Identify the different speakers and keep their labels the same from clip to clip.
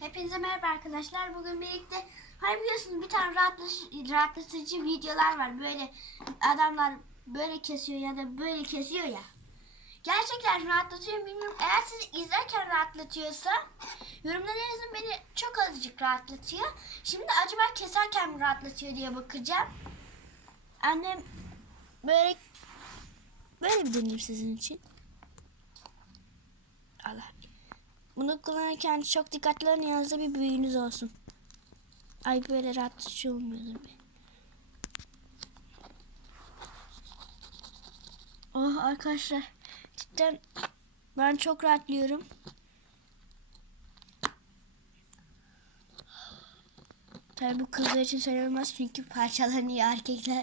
Speaker 1: Hepinize merhaba arkadaşlar. Bugün birlikte hani biliyorsunuz bir tane rahatlatıcı videolar var. Böyle adamlar böyle kesiyor ya da böyle kesiyor ya. Gerçekten rahatlatıyor mu bilmiyorum. Eğer sizi izlerken rahatlatıyorsa yorumlara yazın, beni çok azıcık rahatlatıyor. Şimdi acaba keserken mi rahatlatıyor diye bakacağım. Annem böyle bir deneyim sizin için. Allah. Bunu kullanırken çok dikkatli olun, yanınızda bir büyüğünüz olsun. Ay böyle rahatlatıcı olmuyordur be. Oh arkadaşlar, cidden ben çok rahatlıyorum. Tabii bu kızlar için söylemez çünkü parçalanıyor erkekler.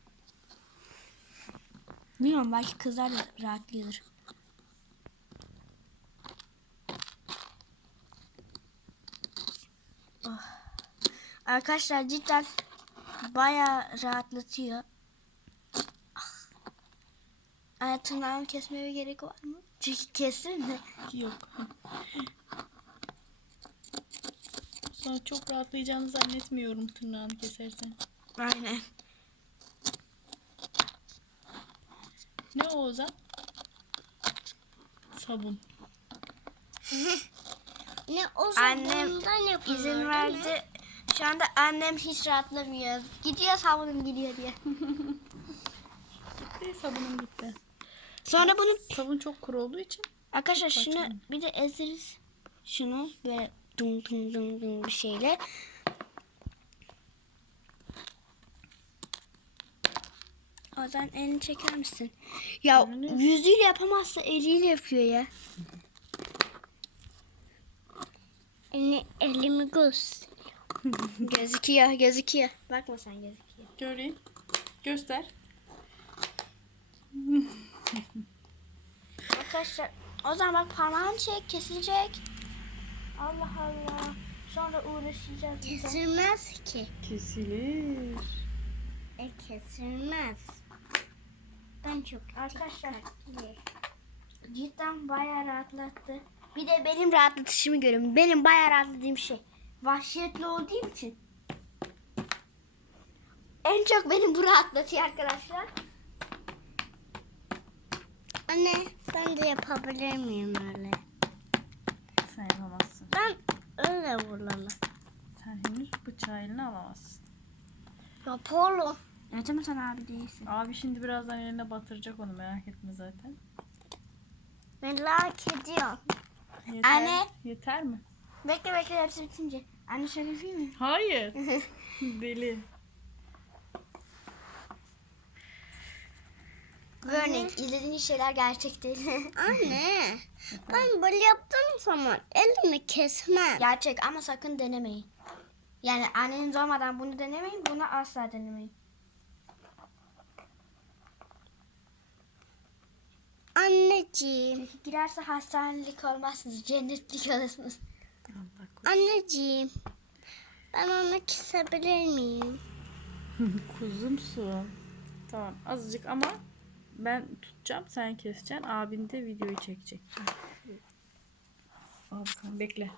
Speaker 1: Bilmiyorum, belki kızlar da rahatlıyordur. Oh. Arkadaşlar cidden bayağı rahatlatıyor. Tırnağımı kesmeye gerek var mı? Çünkü kesin de.
Speaker 2: Yok. Sonra çok rahatlayacağını zannetmiyorum tırnağını kesersen.
Speaker 1: Aynen.
Speaker 2: Ne o Ozan? Sabun.
Speaker 3: Ne o
Speaker 1: Annem
Speaker 3: sabundan yapılıyor,
Speaker 1: izin
Speaker 3: değil mi?
Speaker 1: verdi. Şu anda annem hiç rahatlamıyor. Gidiyor, sabunum gidiyor diye.
Speaker 2: Sabunum gitti.
Speaker 1: Sonra bunu
Speaker 2: Sabun çok kuru olduğu için.
Speaker 1: arkadaşlar
Speaker 2: Çok
Speaker 1: şunu
Speaker 2: parçalanıyor.
Speaker 1: bir de ezeriz. Şunu böyle dum dum dum dum bir şeyle. O zaman elini çeker misin? Ya yüzüyle yapamazsa eliyle yapıyor ya.
Speaker 3: Elimi göz.
Speaker 1: Gözüküyor. Bakma sen, gözüküyor.
Speaker 2: Göreyim. Göster.
Speaker 1: Arkadaşlar o zaman bak, parmağını çek, kesilecek. Allah Allah. Sonra uğraşacağız.
Speaker 3: Kesilmez ki.
Speaker 2: Kesilir.
Speaker 3: Kesilmez. Ben çok
Speaker 1: Arkadaşlar
Speaker 3: dikkatli.
Speaker 1: cidden bayağı rahatlattı. Bir de benim rahatlatışımı görün. Benim bayağı rahatladığım şey. Vahşiyetli olduğum için. En çok beni bu rahatlatıyor arkadaşlar.
Speaker 3: Anne, ben de yapabilir miyim öyle?
Speaker 2: Sen yapamazsın.
Speaker 3: Ben öyle vuralım.
Speaker 2: Sen henüz bıçağı eline alamazsın.
Speaker 3: Yapalım.
Speaker 1: Evet ama sen abi değilsin.
Speaker 2: Abi şimdi birazdan eline batıracak onu, merak etme zaten.
Speaker 3: Merak ediyorum.
Speaker 2: Yeter,
Speaker 1: Anne.
Speaker 2: Yeter mi?
Speaker 1: Bekle hepsi bitince. Anne şöyle yapayım mı?
Speaker 2: Hayır. Deli.
Speaker 1: Bu örnek izlediğiniz şeyler gerçek değil.
Speaker 3: Anne, ben böyle yaptığım zaman elimi kesmem.
Speaker 1: Gerçek ama sakın denemeyin. Yani anneniz olmadan bunu denemeyin. Bunu asla denemeyin.
Speaker 3: Anneciğim,
Speaker 1: Girerse hastanelik olmazsınız. Cennetlik olursunuz.
Speaker 3: anneciğim. Ben onu kesebilir miyim?
Speaker 2: Kuzumsun. Tamam, azıcık ama ben tutacağım, sen keseceksin. Abin de videoyu çekecek. Al bakalım, bekle.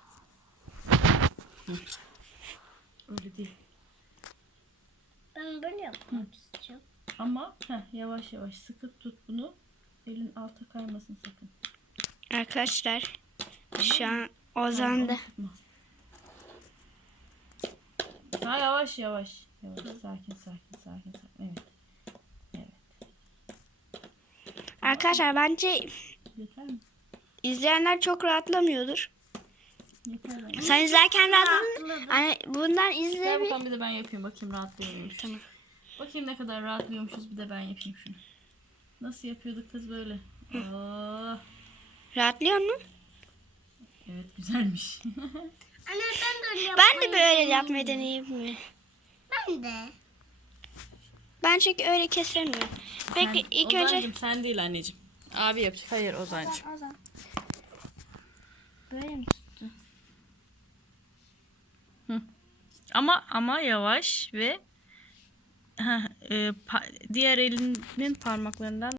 Speaker 2: Öyle değil.
Speaker 3: Ben böyle yapmak istiyorum.
Speaker 2: Ama yavaş yavaş sıkı tut bunu. Elin alta kaymasın sakın.
Speaker 1: Arkadaşlar şu an Ozan'da.
Speaker 2: Ha, yavaş yavaş. Sakin. Evet.
Speaker 1: Arkadaşlar bence
Speaker 2: Yeter mi?
Speaker 1: izleyenler çok rahatlamıyordur.
Speaker 2: Yeter bence.
Speaker 1: Sen izlerken rahatladın. Hani bundan
Speaker 2: Gel
Speaker 1: izle bir.
Speaker 2: bakalım, bir de ben yapayım. Bakayım rahatlıyor muymuş.
Speaker 1: Tamam.
Speaker 2: Bakayım ne kadar rahatlıyormuşuz, bir de ben yapayım şunu. Nasıl yapıyorduk kız böyle? Aa,
Speaker 1: Rahatlıyor mu?
Speaker 2: evet, güzelmiş.
Speaker 3: Anne, ben de öyle
Speaker 1: Ben de böyle yapmayı deneyeyim mi?
Speaker 3: Ben de.
Speaker 1: Ben çünkü öyle kesemiyorum. Peki ilk önce
Speaker 2: Ozancığım, sen değil anneciğim. Abi yapacak. Hayır Ozancığım.
Speaker 1: Ozan. Böyle mi tuttu?
Speaker 2: Ama yavaş ve diğer elinin parmaklarından